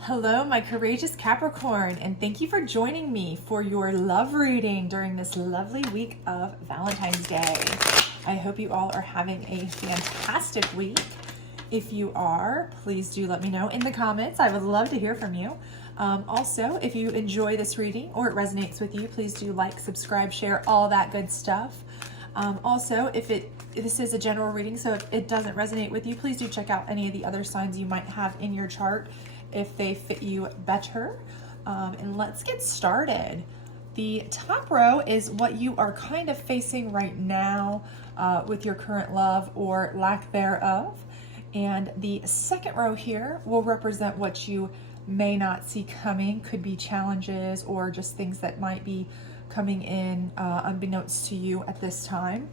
Hello, my courageous Capricorn, and thank you for joining me for your love reading during this lovely week of Valentine's Day. I hope you all are having a fantastic week. If you are, please do let me know in the comments. I would love to hear from you. Also, if you enjoy this reading or it resonates with you, please do like, subscribe, share, all that good stuff. Also, if this is a general reading, so if it doesn't resonate with you, please do check out any of the other signs you might have in your chart if they fit you better. And let's get started. The top row is what you are kind of facing right now with your current love or lack thereof. And the second row here will represent what you may not see coming, could be challenges or just things that might be coming in unbeknownst to you at this time.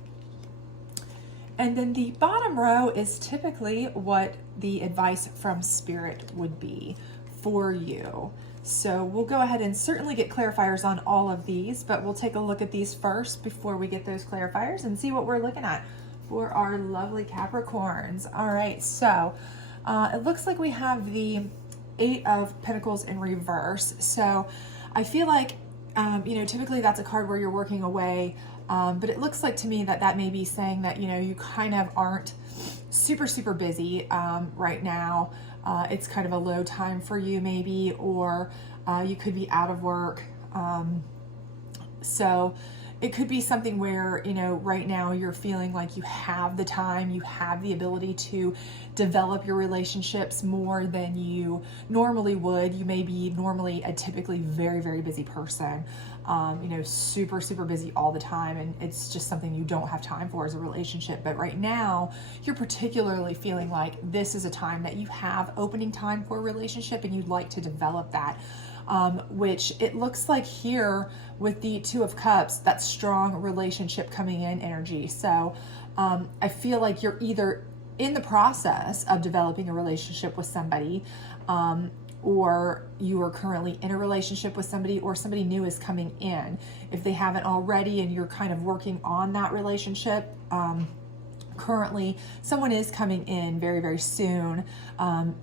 And then the bottom row is typically what the advice from Spirit would be for you. So we'll go ahead and certainly get clarifiers on all of these, but we'll take a look at these first before we get those clarifiers and see what we're looking at for our lovely Capricorns. All right, so it looks like we have the Eight of Pentacles in reverse. So I feel like, typically that's a card where you're working away. But it looks like to me that may be saying that, you kind of aren't super busy right now. It's kind of a low time for you maybe, or you could be out of work. So it could be something where, right now you're feeling like you have the time, you have the ability to develop your relationships more than you normally would. You may be normally a typically very busy person, super busy all the time, and it's just something you don't have time for as a relationship. But right now, you're particularly feeling like this is a time that you have opening time for a relationship and you'd like to develop that. Which it looks like here with the Two of Cups, that strong relationship coming in energy. So I feel like you're either in the process of developing a relationship with somebody, or you are currently in a relationship with somebody, or somebody new is coming in. If they haven't already and you're kind of working on that relationship, currently someone is coming in very soon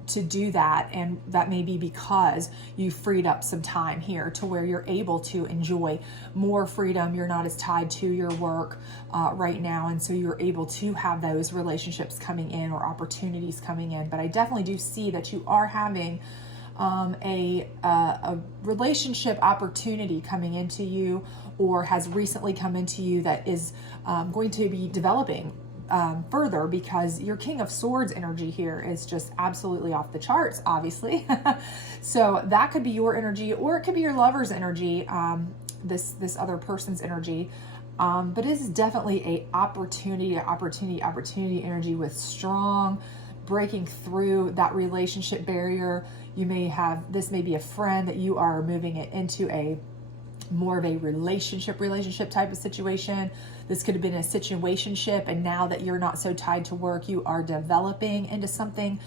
to do that, and that may be because you freed up some time here to where you're able to enjoy more freedom. You're not as tied to your work right now, and so you're able to have those relationships coming in or opportunities coming in. But I definitely do see that you are having a relationship opportunity coming into you, or has recently come into you, that is going to be developing further, because your King of Swords energy here is just absolutely off the charts, obviously. So that could be your energy, or it could be your lover's energy, this other person's energy. But it is definitely a opportunity energy with strong breaking through that relationship barrier. This may be a friend that you are moving it into a more of a relationship type of situation. This could have been a situationship, and now that you're not so tied to work, you are developing into something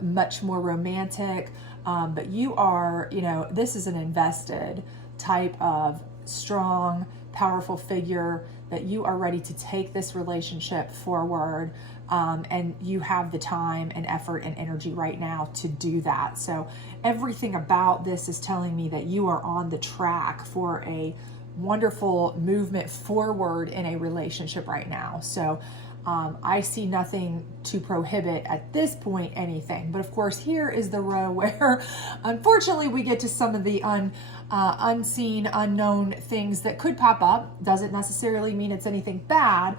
much more romantic. But you are, this is an invested type of strong, powerful figure that you are ready to take this relationship forward. And you have the time and effort and energy right now to do that. So everything about this is telling me that you are on the track for a wonderful movement forward in a relationship right now. So I see nothing to prohibit at this point anything. But of course, here is the row where unfortunately we get to some of the unseen, unknown things that could pop up. Doesn't necessarily mean it's anything bad.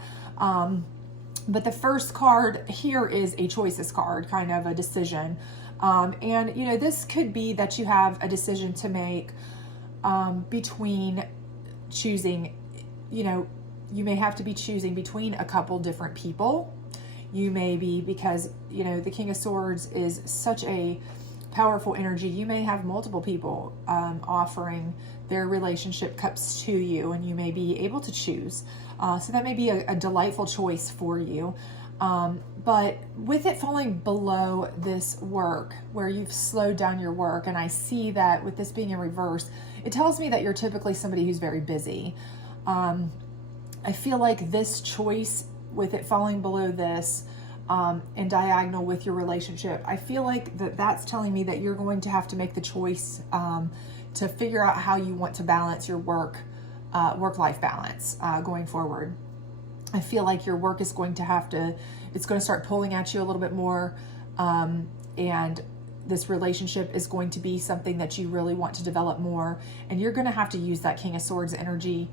But the first card here is a choices card, kind of a decision. And, this could be that you have a decision to make between choosing, you may have to be choosing between a couple different people. You may be, because, the King of Swords is such a powerful energy. You may have multiple people offering their relationship cups to you, and you may be able to choose. So that may be a delightful choice for you. But with it falling below this work, where you've slowed down your work, and I see that with this being in reverse, it tells me that you're typically somebody who's very busy. I feel like this choice, with it falling below this, and diagonal with your relationship, I feel like that's telling me that you're going to have to make the choice to figure out how you want to balance your work-life balance going forward. I feel like your work is going to it's going to start pulling at you a little bit more, and this relationship is going to be something that you really want to develop more, and you're going to have to use that King of Swords energy,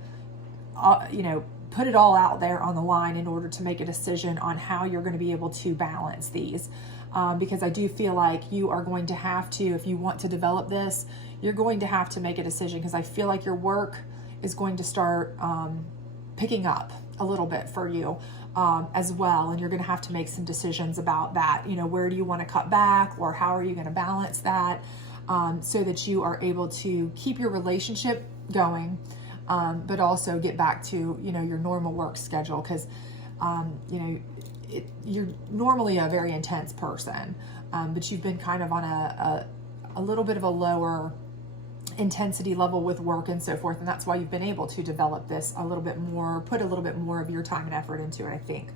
put it all out there on the line in order to make a decision on how you're going to be able to balance these. Because I do feel like you are going to have to, if you want to develop this, you're going to have to make a decision, because I feel like your work is going to start picking up a little bit for you as well. And you're going to have to make some decisions about that. Where do you want to cut back, or how are you going to balance that so that you are able to keep your relationship going, but also get back to, your normal work schedule. Because, you're normally a very intense person, but you've been kind of on a little bit of a lower intensity level with work and so forth, and that's why you've been able to develop this a little bit more, put a little bit more of your time and effort into it, I think.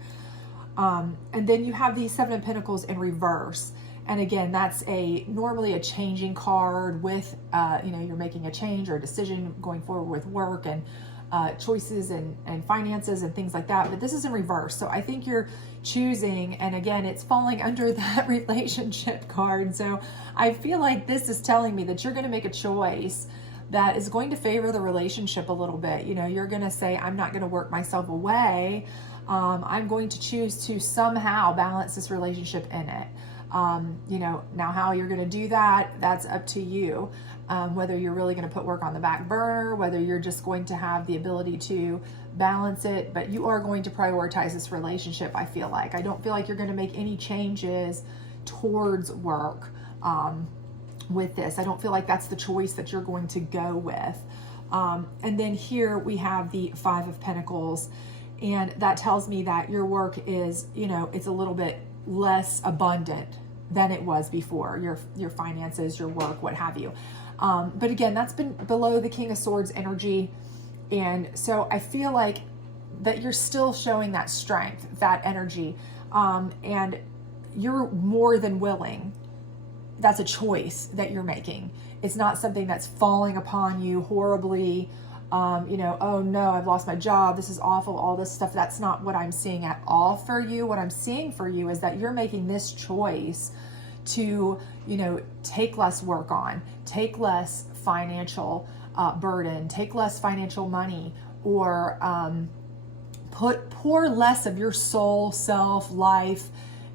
And then you have the Seven of Pentacles in reverse, and again, that's normally a changing card with you're making a change or a decision going forward with work and choices and finances and things like that, but this is in reverse. So I think you're choosing, and again, it's falling under that relationship card. So I feel like this is telling me that you're going to make a choice that is going to favor the relationship a little bit. You're going to say, I'm not going to work myself away. I'm going to choose to somehow balance this relationship in it. Now how you're going to do that, that's up to you. Whether you're really going to put work on the back burner, whether you're just going to have the ability to balance it, but you are going to prioritize this relationship, I feel like. I don't feel like you're going to make any changes towards work with this. I don't feel like that's the choice that you're going to go with. And then here we have the Five of Pentacles, and that tells me that your work is, it's a little bit less abundant than it was before, your finances, your work, what have you. But again, that's been below the King of Swords energy. And so I feel like that you're still showing that strength, that energy, and you're more than willing. That's a choice that you're making. It's not something that's falling upon you horribly. Oh no, I've lost my job, this is awful, all this stuff. That's not what I'm seeing at all for you. What I'm seeing for you is that you're making this choice to, take less work on, take less financial burden, take less financial money, or pour less of your soul, self, life,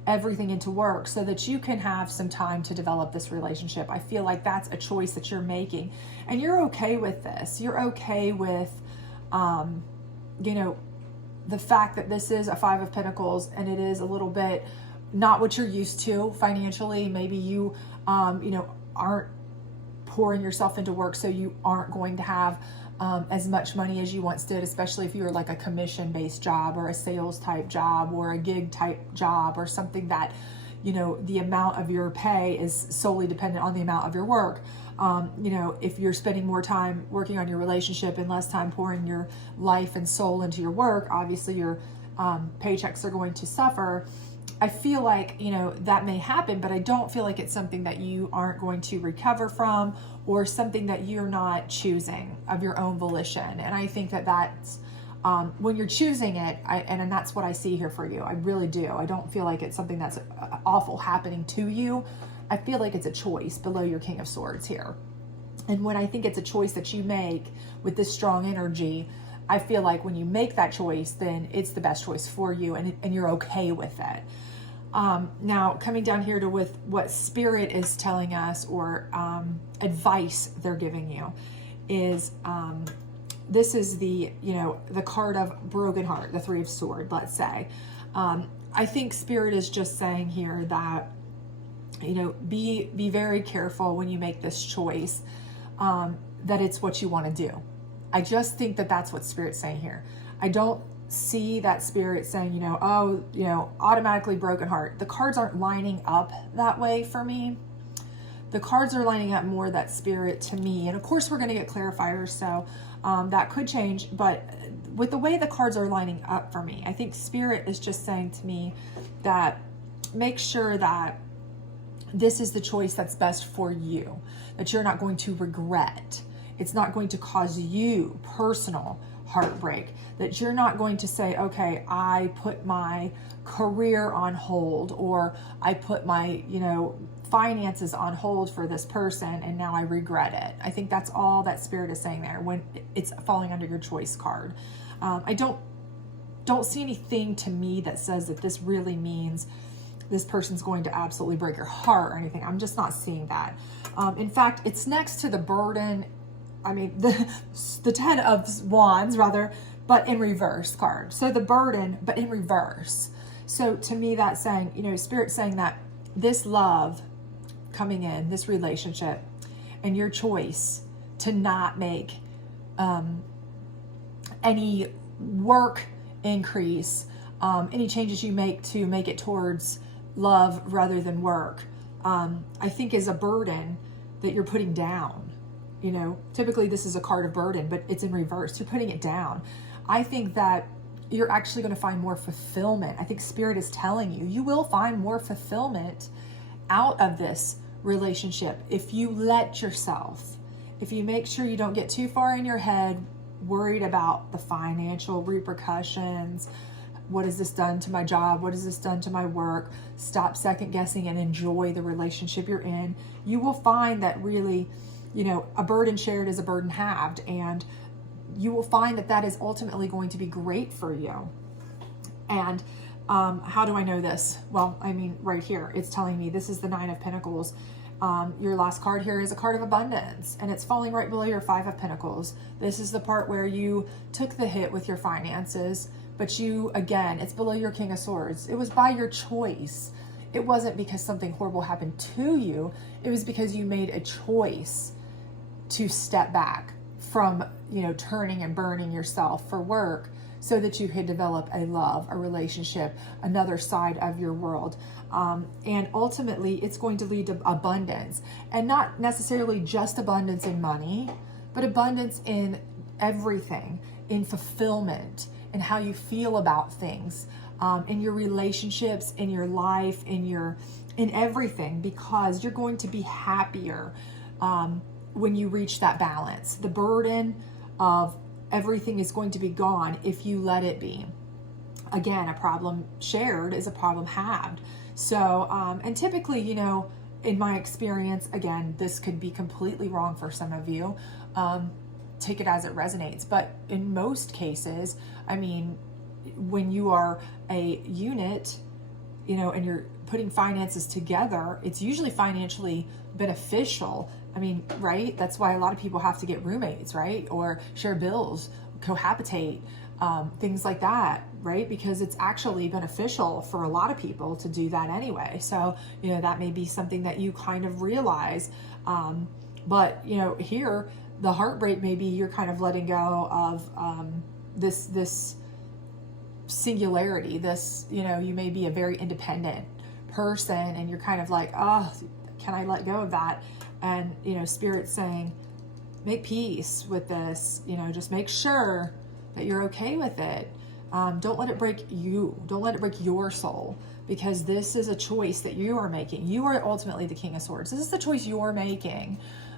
everything into work, so that you can have some time to develop this relationship. I feel like that's a choice that you're making, and you're okay with this. You're okay with, the fact that this is a Five of Pentacles, and it is a little bit not what you're used to financially. Maybe you, aren't pouring yourself into work, so you aren't going to have as much money as you once did, especially if you were like a commission-based job or a sales type job or a gig type job or something that, the amount of your pay is solely dependent on the amount of your work. If you're spending more time working on your relationship and less time pouring your life and soul into your work, obviously your paychecks are going to suffer. I feel like, that may happen, but I don't feel like it's something that you aren't going to recover from, or something that you're not choosing of your own volition. And I think that that's, when you're choosing it, and that's what I see here for you. I really do. I don't feel like it's something that's awful happening to you. I feel like it's a choice below your King of Swords here. And when I think it's a choice that you make with this strong energy, I feel like when you make that choice, then it's the best choice for you, and you're okay with it. Now, coming down here to with what Spirit is telling us, or advice they're giving you, is this is the card of broken heart, the Three of Swords, let's say. I think Spirit is just saying here that, be very careful when you make this choice, that it's what you want to do. I just think that that's what Spirit's saying here. I don't see that Spirit saying, automatically broken heart. The cards aren't lining up that way for me. The cards are lining up more that Spirit to me. And of course, we're going to get clarifiers, so that could change. But with the way the cards are lining up for me, I think Spirit is just saying to me that make sure that this is the choice that's best for you, that you're not going to regret. It's not going to cause you personal heartbreak, that you're not going to say, okay, I put my career on hold, or I put my, finances on hold for this person and now I regret it. I think that's all that Spirit is saying there when it's falling under your choice card. I don't see anything to me that says that this really means this person's going to absolutely break your heart or anything. I'm just not seeing that. In fact, it's next to the burden. I mean, the 10 of Wands, rather, but in reverse card. So the burden, but in reverse. So to me, that's saying, Spirit's saying that this love coming in, this relationship, and your choice to not make any work increase, any changes you make to make it towards love rather than work, I think is a burden that you're putting down. Typically this is a card of burden, but it's in reverse. You're putting it down. I think that you're actually going to find more fulfillment. I think Spirit is telling you, you will find more fulfillment out of this relationship if you let yourself, if you make sure you don't get too far in your head, worried about the financial repercussions. What has this done to my job? What has this done to my work? Stop second guessing and enjoy the relationship you're in. You will find that really, a burden shared is a burden halved, and you will find that that is ultimately going to be great for you. And how do I know this? Well, I mean, right here, it's telling me this is the 9 of Pentacles. Your last card here is a card of abundance, and it's falling right below your 5 of Pentacles. This is the part where you took the hit with your finances, but again, it's below your King of Swords. It was by your choice. It wasn't because something horrible happened to you. It was because you made a choice to step back from, turning and burning yourself for work so that you could develop a love, a relationship, another side of your world. And ultimately, it's going to lead to abundance, and not necessarily just abundance in money, but abundance in everything, in fulfillment, in how you feel about things, in your relationships, in your life, in everything, because you're going to be happier when you reach that balance. The burden of everything is going to be gone if you let it be. Again, a problem shared is a problem halved. So, and typically, in my experience, again, this could be completely wrong for some of you. Take it as it resonates. But in most cases, I mean, when you are a unit, and you're putting finances together, it's usually financially beneficial. I mean, right? That's why a lot of people have to get roommates, right? Or share bills, cohabitate, things like that, right? Because it's actually beneficial for a lot of people to do that anyway. So, that may be something that you kind of realize. But, here, the heartbreak, maybe you're kind of letting go of this singularity, you may be a very independent person, and you're kind of like, oh, can I let go of that? And, Spirit's saying, make peace with this, just make sure that you're okay with it. Don't let it break you. Don't let it break your soul, because this is a choice that you are making. You are ultimately the King of Swords. This is the choice you're making.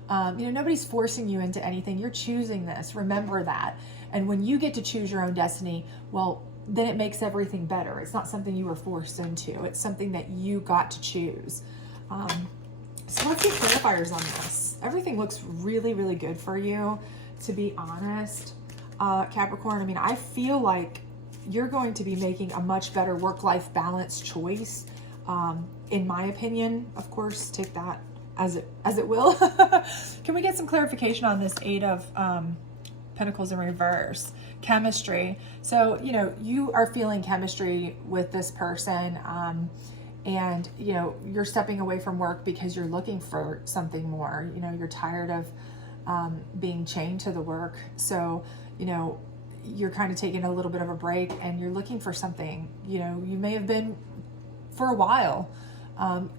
Nobody's forcing you into anything. You're choosing this. Remember that. And when you get to choose your own destiny, well, then it makes everything better. It's not something you were forced into. It's something that you got to choose. So let's get clarifiers on this. Everything looks really, really good for you, to be honest. Capricorn, I mean, I feel like you're going to be making a much better work-life balance choice. In my opinion, of course, take that as it will. Can we get some clarification on this 8 of Pentacles in reverse? Chemistry. So, you are feeling chemistry with this person, and, you're stepping away from work because you're looking for something more. You're tired of being chained to the work. So, you're kind of taking a little bit of a break, and you're looking for something. You may have been for a while,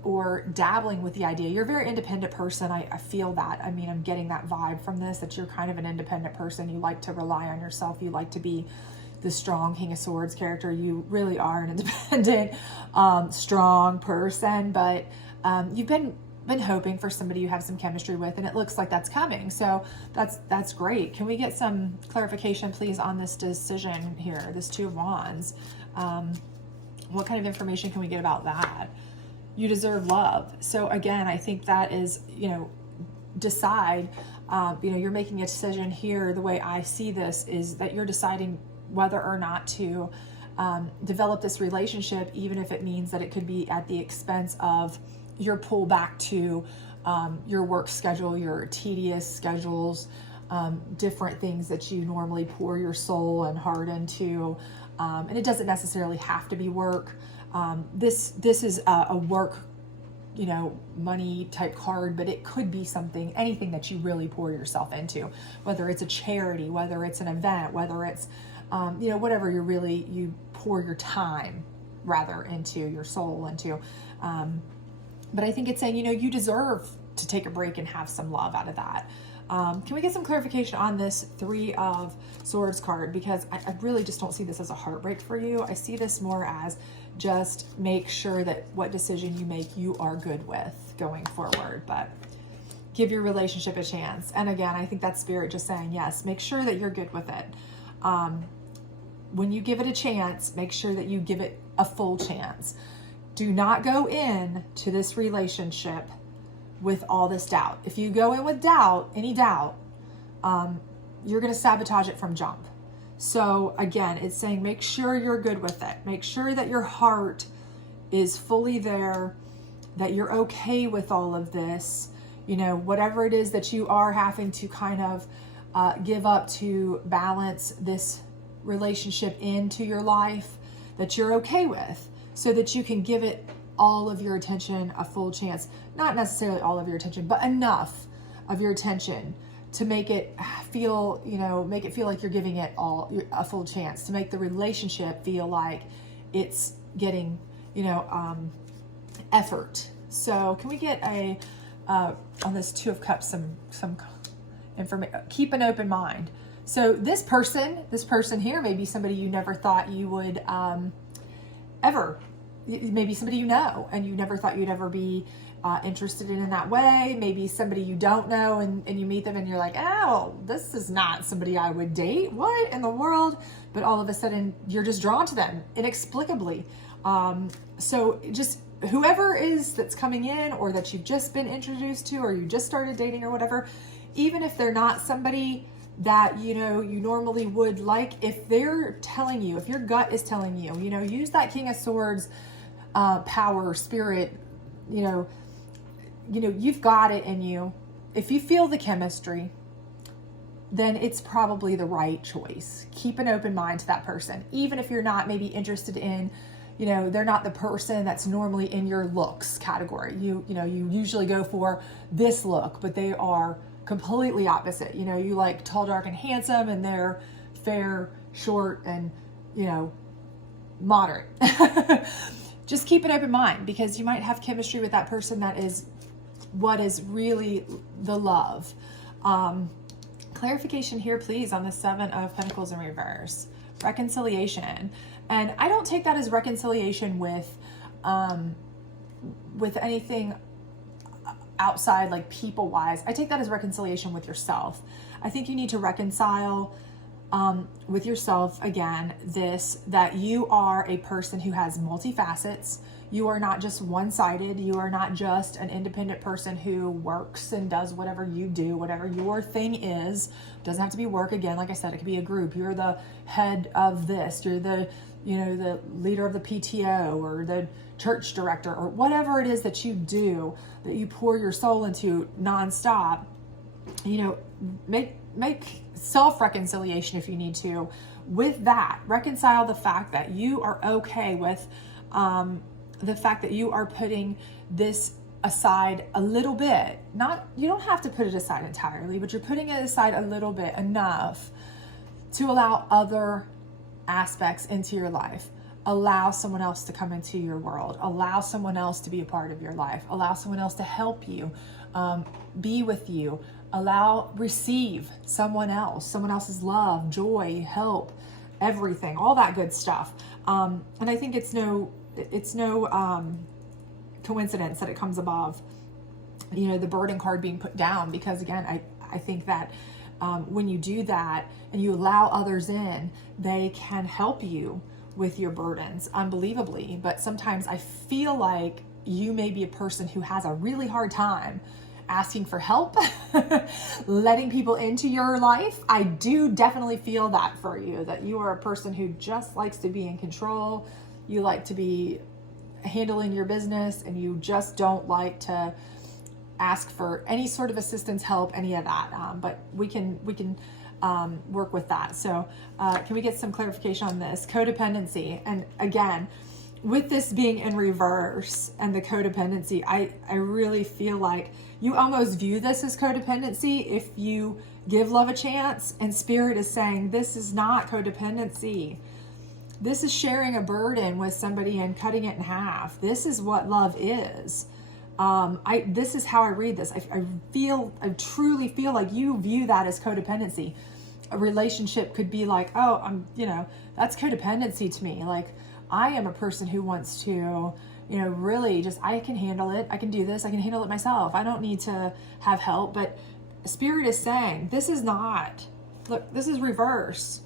or dabbling with the idea. You're a very independent person. I feel that. I mean, I'm getting that vibe from this, that you're kind of an independent person. You like to rely on yourself. You like to be the strong King of Swords character. You really are an independent, strong person, but you've been hoping for somebody you have some chemistry with, and it looks like that's coming. So that's great. Can we get some clarification, please, on this decision here, this Two of Wands? What kind of information can we get about that? You deserve love. So again, I think that is, decide, you're making a decision here. The way I see this is that you're deciding whether or not to develop this relationship, even if it means that it could be at the expense of your pull back to your work schedule, your tedious schedules, different things that you normally pour your soul and heart into. And it doesn't necessarily have to be work. This is a work, money type card, but it could be anything that you really pour yourself into, whether it's a charity, whether it's an event, whether it's, whatever you pour your time rather into, your soul into. But I think it's saying, you deserve to take a break and have some love out of that. Can we get some clarification on this Three of Swords card? Because I really just don't see this as a heartbreak for you. I see this more as just make sure that what decision you make, you are good with going forward. But give your relationship a chance. And again, I think that's Spirit just saying, yes, make sure that you're good with it. When you give it a chance, make sure that you give it a full chance. Do not go in to this relationship with all this doubt. If you go in with doubt, any doubt, you're going to sabotage it from jump. So again, it's saying make sure you're good with it. Make sure that your heart is fully there, that you're okay with all of this. Whatever it is that you are having to kind of give up to balance this relationship into your life, that you're okay with, so that you can give it all of your attention, a full chance. Not necessarily all of your attention, but enough of your attention to make it feel, like you're giving it a full chance, to make the relationship feel like it's getting, effort. So can we get on this Two of Cups, some information? Keep an open mind. So this person here may be somebody you never thought you would ever, maybe somebody and you never thought you'd ever be interested in that way. Maybe somebody you don't know and you meet them and you're like, oh, this is not somebody I would date. What in the world? But all of a sudden you're just drawn to them inexplicably. So just whoever is that's coming in, or that you've just been introduced to, or you just started dating or whatever, even if they're not somebody that you normally would like, if they're telling you, if your gut is telling you, use that King of Swords power, spirit, you've got it in you. If you feel the chemistry, then it's probably the right choice. Keep an open mind to that person, even if you're not maybe interested in, they're not the person that's normally in your looks category. You usually go for this look, but they are completely opposite. You like tall, dark, and handsome, and they're fair, short, and moderate. Just keep an open mind, because you might have chemistry with that person that is what is really the love. Clarification here, please, on the Seven of Pentacles in reverse. Reconciliation. And I don't take that as reconciliation with anything outside, like people wise. I take that as reconciliation with yourself. I think you need to reconcile with yourself again, that you are a person who has multifacets. You are not just one-sided. You are not just an independent person who works and does whatever you do, whatever your thing is. It doesn't have to be work. Again, like I said, it could be a group. You're the head of this. You're the leader of the PTO, or the church director, or whatever it is that you do, that you pour your soul into nonstop. Make self-reconciliation if you need to with that. Reconcile the fact that you are okay with the fact that you are putting this aside a little bit. You don't have to put it aside entirely, but you're putting it aside a little bit, enough to allow other aspects into your life. Allow someone else to come into your world. Allow someone else to be a part of your life. Allow someone else to help you, be with you. Receive someone else's love, joy, help, everything, all that good stuff. And I think it's no coincidence that it comes above, you know, the burden card being put down, because again, I think that when you do that and you allow others in, they can help you with your burdens unbelievably. But sometimes I feel like you may be a person who has a really hard time asking for help, letting people into your life. I do definitely feel that for you, that you are a person who just likes to be in control. You like to be handling your business, and you just don't like to ask for any sort of assistance, help, any of that. But we can work with that. So can we get some clarification on this? Codependency. And again, with this being in reverse and the codependency, I really feel like you almost view this as codependency if you give love a chance, and Spirit is saying this is not codependency. This is sharing a burden with somebody and cutting it in half. This is what love is. This is how I read this. I truly feel like you view that as codependency. A relationship could be like, oh, that's codependency to me. Like, I am a person who wants to, really just, I can handle it. I can do this. I can handle it myself. I don't need to have help. But Spirit is saying, this is not, look, this is reverse.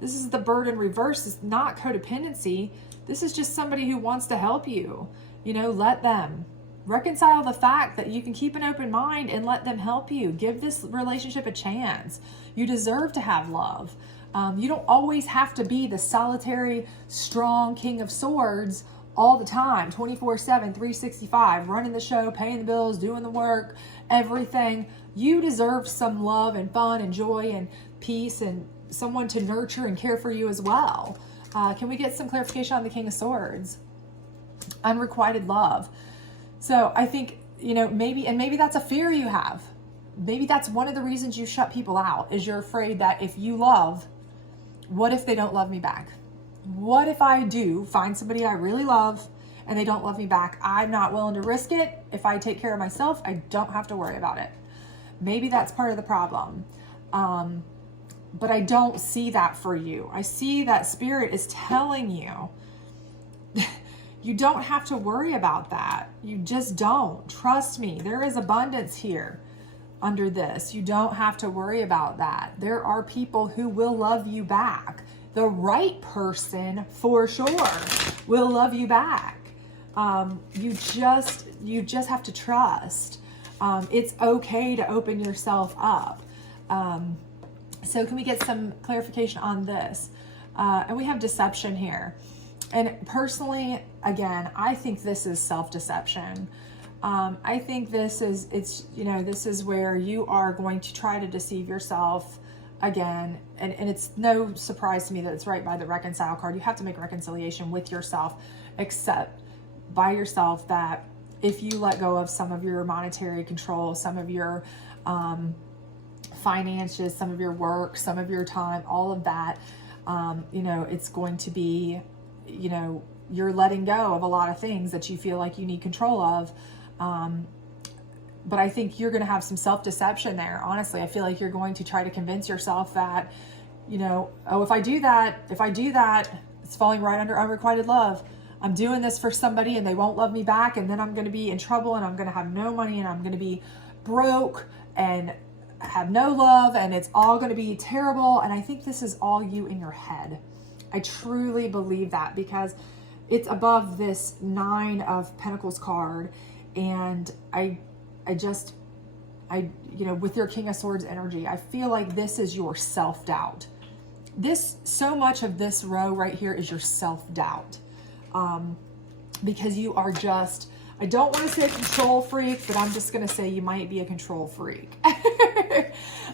This is the burden reverse. It's not codependency. This is just somebody who wants to help you. Let them reconcile the fact that you can keep an open mind and let them help you. Give this relationship a chance. You deserve to have love. You don't always have to be the solitary, strong King of Swords all the time, 24/7, 365, running the show, paying the bills, doing the work, everything. You deserve some love and fun and joy and peace and someone to nurture and care for you as well. Can we get some clarification on the King of Swords? Unrequited love. So I think, maybe that's a fear you have. Maybe that's one of the reasons you shut people out, is you're afraid that if you love, what if they don't love me back? What if I do find somebody I really love and they don't love me back? I'm not willing to risk it. If I take care of myself, I don't have to worry about it. Maybe that's part of the problem. But I don't see that for you. I see that Spirit is telling you, you don't have to worry about that. You just don't. Trust me. There is abundance here under this. You don't have to worry about that. There are people who will love you back. The right person, for sure, will love you back. You just have to trust. It's okay to open yourself up. So can we get some clarification on this? And we have deception here. And personally, again, I think this is self-deception. I think this is where you are going to try to deceive yourself again. And it's no surprise to me that it's right by the reconcile card. You have to make a reconciliation with yourself, accept by yourself that if you let go of some of your monetary control, some of your finances, some of your work, some of your time, all of that, it's going to be, you're letting go of a lot of things that you feel like you need control of. But I think you're going to have some self-deception there. Honestly, I feel like you're going to try to convince yourself that, if I do that, it's falling right under unrequited love. I'm doing this for somebody and they won't love me back. And then I'm going to be in trouble and I'm going to have no money and I'm going to be broke and have no love and it's all going to be terrible. And I think this is all you in your head. I truly believe that, because it's above this 9 of Pentacles card. And with your King of Swords energy, I feel like this is your self-doubt. So much of this row right here is your self-doubt. Because you are just, I don't want to say a control freak, but I'm just going to say you might be a control freak.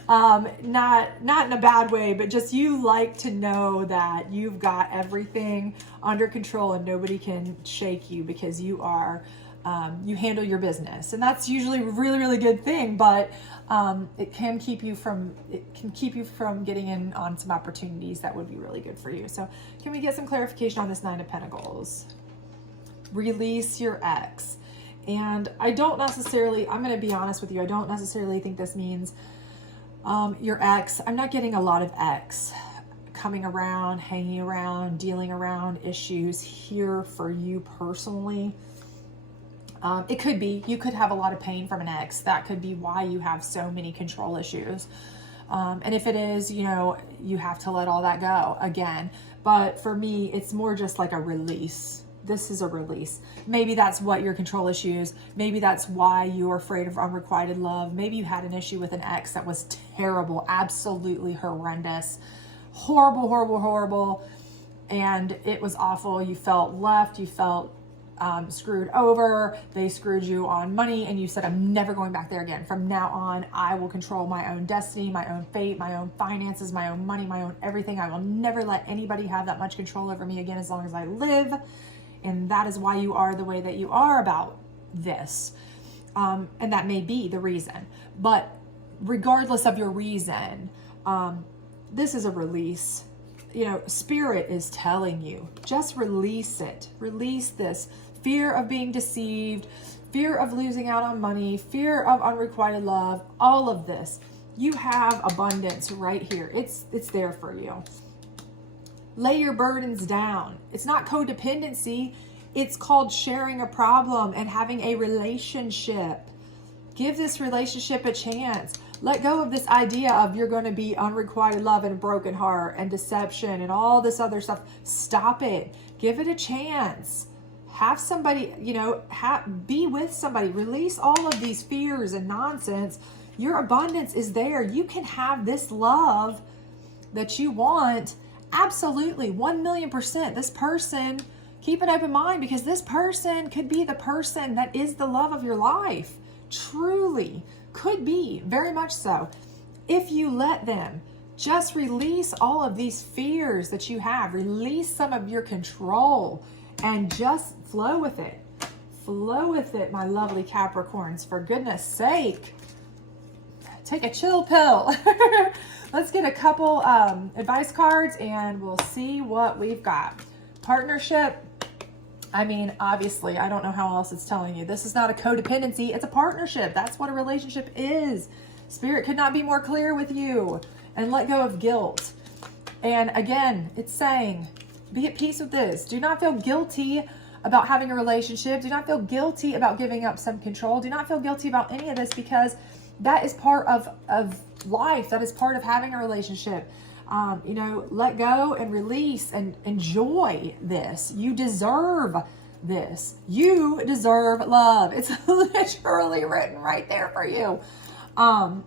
Not in a bad way, but just you like to know that you've got everything under control and nobody can shake you, because you are, you handle your business. And that's usually a really, really good thing, but it can keep you from getting in on some opportunities that would be really good for you. So can we get some clarification on this 9 of Pentacles? Release your ex. And I don't necessarily, I'm going to be honest with you, I don't necessarily think this means your ex. I'm not getting a lot of ex coming around, hanging around, dealing around issues here for you personally. It could be, you could have a lot of pain from an ex. That could be why you have so many control issues. And if it is, you know, you have to let all that go again. But for me, it's more just like a release. This is a release. Maybe that's what your control issues. Maybe that's why you're afraid of unrequited love. Maybe you had an issue with an ex that was terrible, absolutely horrendous, horrible, horrible, horrible. And it was awful. You felt left. You felt screwed over. They screwed you on money, and you said, I'm never going back there again. From now on, I will control my own destiny, my own fate, my own finances, my own money, my own everything. I will never let anybody have that much control over me again as long as I live. And that is why you are the way that you are about this. And that may be the reason. But regardless of your reason, this is a release. You know, Spirit is telling you, just release it. Release this fear of being deceived, fear of losing out on money, fear of unrequited love, all of this. You have abundance right here. It's there for you. Lay your burdens down. It's not codependency. It's called sharing a problem and having a relationship. Give this relationship a chance. Let go of this idea of you're going to be unrequited love and a broken heart and deception and all this other stuff. Stop it. Give it a chance. Have somebody, you know, be with somebody. Release all of these fears and nonsense. Your abundance is there. You can have this love that you want. Absolutely. 1,000,000%. This person, keep an open mind, because this person could be the person that is the love of your life. Truly. Could be. Very much so. If you let them. Just release all of these fears that you have. Release some of your control and just flow with it. Flow with it, my lovely Capricorns. For goodness sake. Take a chill pill. Let's get a couple advice cards and we'll see what we've got. Partnership. I mean, obviously, I don't know how else it's telling you. This is not a codependency. It's a partnership. That's what a relationship is. Spirit could not be more clear with you. And let go of guilt. And again, it's saying, be at peace with this. Do not feel guilty about having a relationship. Do not feel guilty about giving up some control. Do not feel guilty about any of this, because that is part of life. That is part of having a relationship. You know, let go and release and enjoy this. You deserve this. You deserve love. It's literally written right there for you.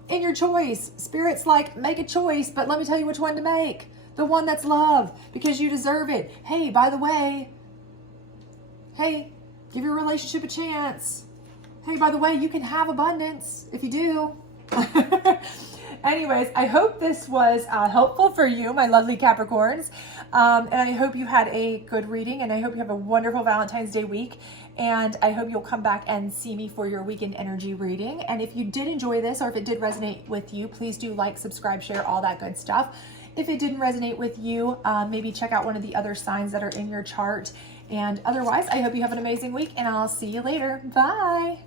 In your choice, Spirit's like, make a choice, but let me tell you which one to make. The one that's love, because you deserve it. Hey, by the way, hey, give your relationship a chance. Hey, by the way, you can have abundance if you do. Anyways, I hope this was helpful for you, my lovely Capricorns. And I hope you had a good reading, and I hope you have a wonderful Valentine's Day week. And I hope you'll come back and see me for your weekend energy reading. And if you did enjoy this, or if it did resonate with you, please do like, subscribe, share, all that good stuff. If it didn't resonate with you, maybe check out one of the other signs that are in your chart. And otherwise, I hope you have an amazing week, and I'll see you later. Bye.